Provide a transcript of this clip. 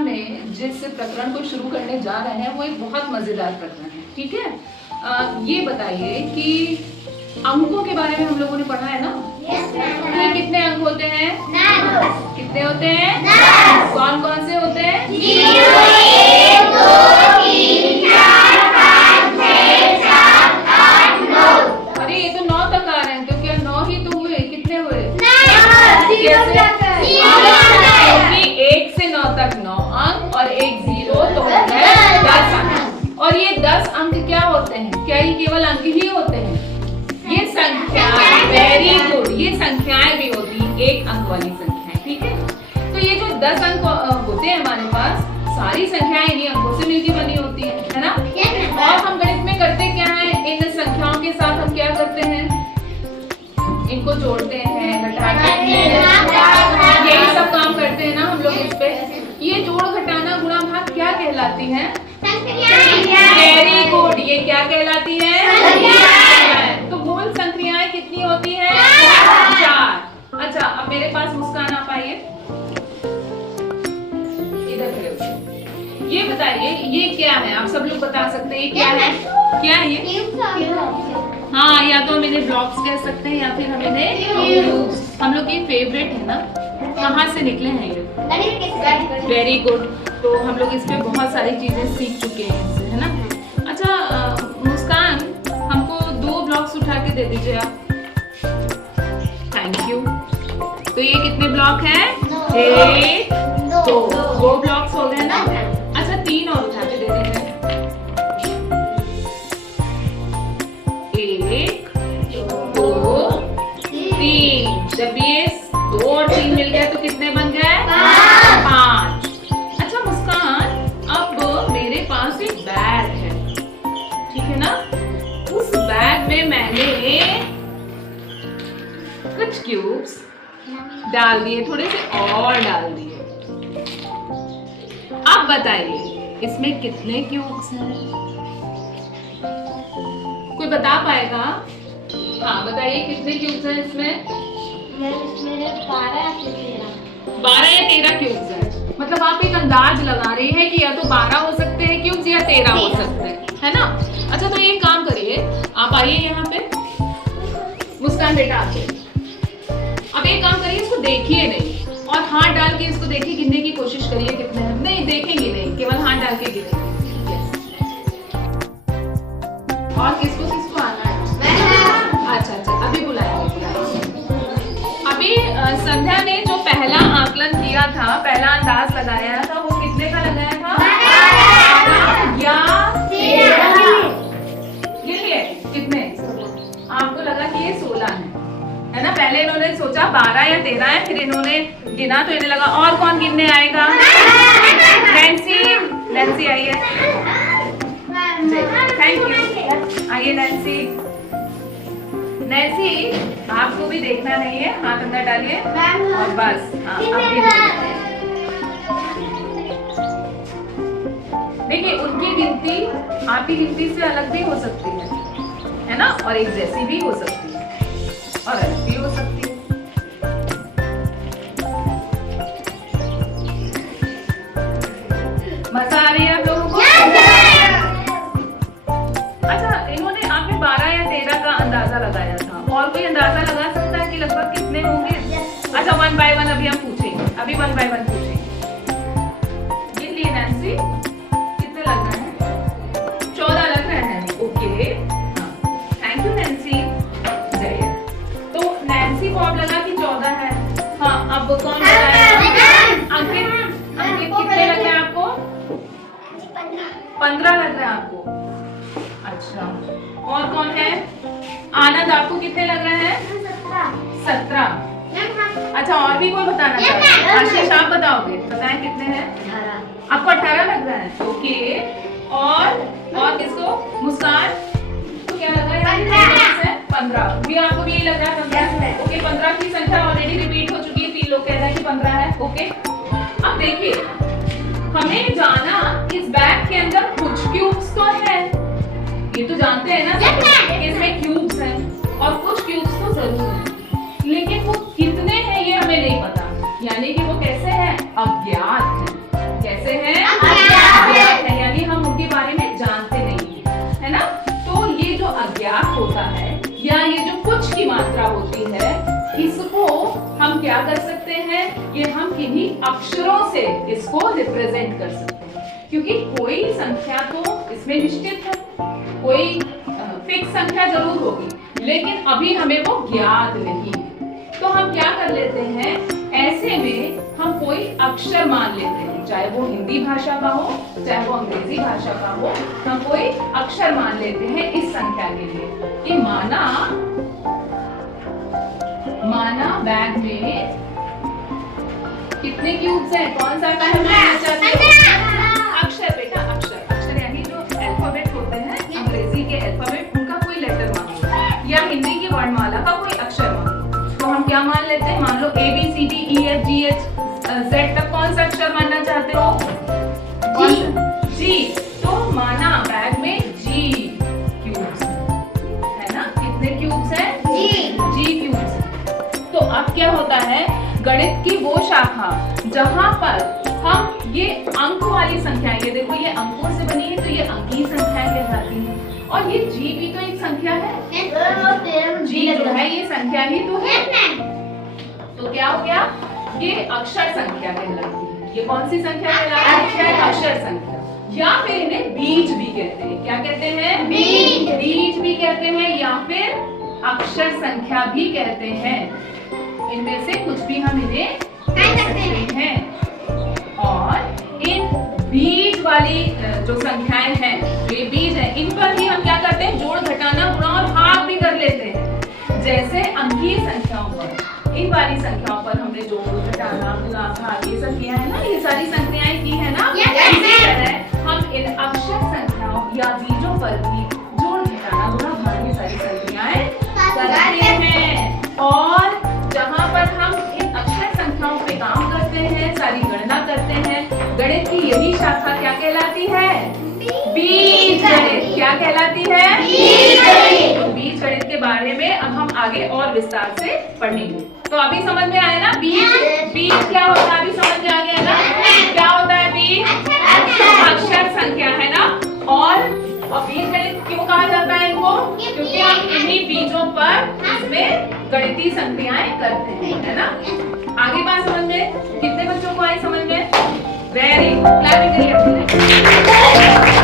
में जिस प्रकरण को शुरू करने जा रहे हैं वो एक बहुत मजेदार प्रकरण है, ठीक है। ये बताइए कि अंकों के बारे में हम लोगों ने पढ़ा है ना। कि कितने अंक होते हैं? कितने होते हैं? कौन कौन से होते हैं? 0, 1, 2, 3, 4, 5, 6, 7, 8, 9। अरे ये तो 9 तक आ रहे हैं, तो क्या 9 ही तो हुए? कितने हुए? क्योंकि 1 से 9 तक 9 अंक और एक 0 तो है 10 अंक। और ये 10 अंक क्या होते हैं? क्या ये केवल अंक ही होते हैं? ये संख्याएं, वेरी गुड, ये संख्याएं भी होती हैं, 1 अंक वाली संख्याएं, ठीक है। तो ये जो 10 अंक होते हैं हमारे पास, सारी संख्याएं इन्हीं अंकों से मिलकर बनी होती है ना। और हम गणित में करते क्या है? इन संख्याओं के साथ हम क्या करते हैं? इनको जोड़ते हैं, घटाते हैं, यही सब काम करते हैं ना हम लोग इस पे। ये जोड़, घटाना, गुणा, भाग क्या कहलाती है? वेरी गुड, ये क्या कहलाती है? तो मूल संख्याएं कितनी होती है? 4। अच्छा, अब मेरे पास मुस्कान, आप आइए इधर खड़े हो। ये बताइए ये क्या है? आप सब लोग बता सकते हैं ये क्या है? क्या है ये? हाँ, या तो हम इन्हें ब्लॉक्स कह सकते हैं या फिर हम इन्हें क्यूब्स। हम लोग ये फेवरेट है ना, कहाँ से निकले हैं ये? Very good. तो हम लोग इस पे बहुत सारी चीजें सीख चुके हैं इससे, है ना। अच्छा मुस्कान, हमको 2 ब्लॉक्स उठा के दे दीजिए आप। Thank you. तो ये कितने ब्लॉक हैं? 1, 2 ब्लॉक्स हो गए ना। अच्छा 3 और उठा के दे दीजिए। 1, 2, 3। जब ये 2 और 3 मिल गए तो कितने बन गए? 5। अच्छा मुस्कान, अब मेरे पास एक बैग है, ठीक है ना। उस बैग में मैंने कुछ क्यूब्स डाल दिए, थोड़े से और डाल दिए। अब बताइए इसमें कितने क्यूब्स हैं? कोई बता पाएगा? हाँ बताइए कितने क्यूब्स हैं इसमें? 12 या 13 क्यूब्स हैं। मतलब आप एक अंदाज लगा रहे हैं कि या तो 12 हो सकते हैं क्यूब्स या 13 हो सकते हैं, है ना। अच्छा तो एक काम करिए, आप आइए यहाँ पे। मुस्कान बेटा आके अब एक काम करिए, इसको देखिए नहीं और हाथ डाल के इसको देखिए, गिनने की कोशिश करिए कितने हैं। नहीं देखेंगे नहीं, केवल हाथ डाल के गिनेंगे। और किसको किसको आना है? अच्छा अच्छा, अभी बुलाएंगे। अभी संध्या ने जो पहला आकलन किया था, पहला अंदाज लगाया था, वो कितने का लगाया था? 12 या 13। कितने? आपको लगा कि ये 16 है ना। पहले इन्होंने सोचा 12 या 13 है, फिर इन्होंने गिना तो इन्हें लगा और कौन गिनने आएगा? नैन्सी आइए। थैंक यू, आइए नैन्सी। आपको भी देखना नहीं है, हाथ अंदर डालिए और बस। हाँ देखिए, उनकी गिनती आपकी गिनती से अलग भी हो सकती है ना, और एक जैसी भी हो सकती है और अलग भी हो सकती है। मजा आ रही है आप लोगों को? अच्छा इन्होंने आपने 12 या 13 का अंदाजा लगाया था, और कोई अंदाजा लगा सकता है कि लगभग कितने होंगे? अच्छा 1 बाय 1 अभी हम पूछेंगे, अभी 1 बाय 1 पूछेंगे। ये लिए नैन्सी, कितने लग रहे हैं? 14 लग रहे हैं। Okay, thank you Nancy. जाइए। तो नैन्सी को अब लगा कि 14 है। हाँ अब कौन बताएगा? अंकित कितने लग रहे हैं आपको? 15 लग रहे हैं आपको। अच्छा और कौन है? आनंद, आपको कितने लग रहे हैं? 17। अच्छा और भी कोई बताना चाहता है? आशीष आप बताओगे, बताएं कितने हैं? 18। आपको 18 लग रहा है। ओके, और किसको? मुस्कान तो क्या लग रहा है? 15। भी आपको भी यही लग रहा है 15? ओके, 15 की संख्या ऑलरेडी रिपीट हो चुकी है, 3 लोग कह रहे हैं कि 15 है। ओके, अब देखिए हमें जाना इस बैग के अंदर कुछ क्यूब्स तो है, ये तो जानते हैं ना कि इसमें क्यूब्स हैं और कुछ क्यूब्स तो जरूर हैं, लेकिन वो कितने हैं ये हमें नहीं पता, यानी कि वो कैसे हैं? अज्ञात हैं। कैसे क्या कर सकते हैं, ये हम किन्हीं अक्षरों से इसको रिप्रेजेंट कर सकते हैं, क्योंकि कोई संख्या तो इसमें निश्चित है, कोई फिक्स संख्या जरूर होगी, लेकिन अभी हमें वो ज्ञात नहीं है। तो हम क्या कर लेते हैं, ऐसे में हम कोई अक्षर मान लेते हैं, चाहे वो हिंदी भाषा का हो, चाहे वो अंग्रेजी भाषा का हो, हम कोई अक्षर मान लेते हैं इस संख्या के लिए कि माना बैग में कितने क्यूब्स हैं, कौन सा अक्षर मानना चाहते हो? अक्षर बेटा, अक्षर यानी जो अल्फाबेट होते हैं, अंग्रेजी के अल्फाबेट, उनका कोई लेटर मान लो, या हिंदी की वर्णमाला का कोई अक्षर मान लो। तो हम क्या मान लेते हैं, मान लो ABCDEFGH Z तक कौन सा अक्षर मानना चाहते हो? जी। तो माना बैग में G क्यूब्स है ना, कितने क्यूब्स हैं? G cubes. तो अब क्या होता है, गणित की वो शाखा जहां पर हम ये अंक वाली संख्या, ये देखो ये अंकों से बनी है, तो ये अंकीय संख्या कहलाती है, और ये G भी तो एक संख्या है, G जो है ये संख्या ही तो है। तो क्या हो गया, ये अक्षर संख्या कहलाती है। ये कौन सी संख्या कहलाती है? अक्षर संख्या, या फिर इन्हें बीज भी कहते हैं। क्या कहते हैं? बीज भी कहते हैं, या फिर अक्षर संख्या भी कहते हैं। इनमें से कुछ भी हम इन्हें कह सकते हैं। और इन बीज वाली जो संख्याएं हैं, ये बीज है, इन पर ही हम क्या करते हैं, जोड़, घटाना, गुणा और भाग भी कर लेते हैं। जैसे अंकीय संख्याओं पर, इन वाली संख्याओं पर हमने जोड़, घटाना, गुणा, भाग ये सब किया है ना, ये सारी संख्याएं की है ना। इसी तरह हम इन अक्षर संख्याओं या बीजों पर भी जोड़, घटाना, गुणा, भाग ये सारी संख्याएं करते हैं। और जहाँ पर हम इन अक्षर संख्याओं पे काम करते हैं, सारी गणना करते हैं, गणित की यही शाखा क्या कहलाती है? बीज गणित। क्या कहलाती है? बीज गणित। तो बीज गणित के बारे में अब हम आगे और विस्तार से पढ़ेंगे। तो अभी समझ में आया ना बीज क्या होता है? अभी समझ में आ गया ना क्या होता है बीज? अक्षर संख्या है ना। और बीज गणित क्यों कहा जाता है इनको? क्योंकि हम इन्हीं बीजों पर इसमें गणितीय संक्रियाएं करते हैं, है ना। आगे बात समझ में, कितने बच्चों को आई समझ में? वेरी गुड, क्लैपिंग करिए अपने।